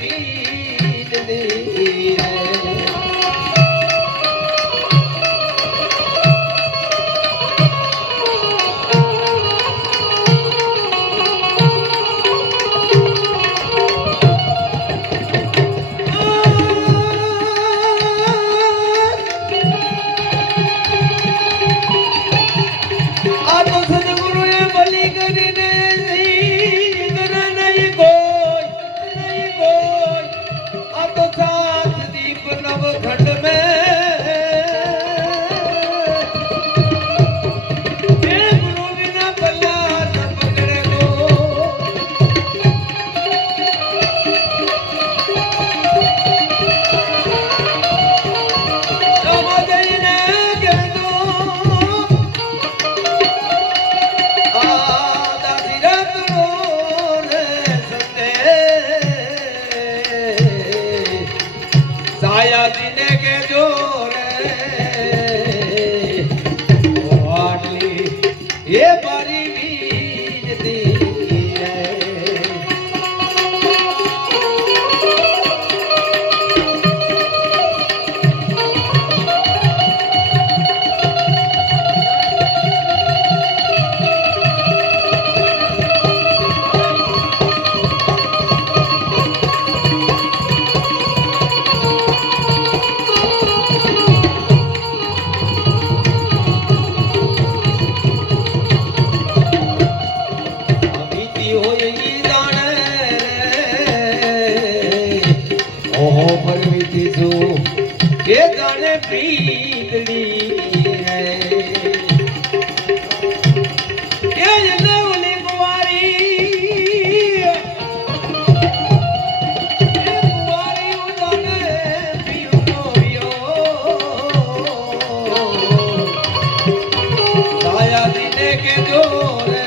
செய்தது કરી દીધું કે જાણે પીતળી કે જોર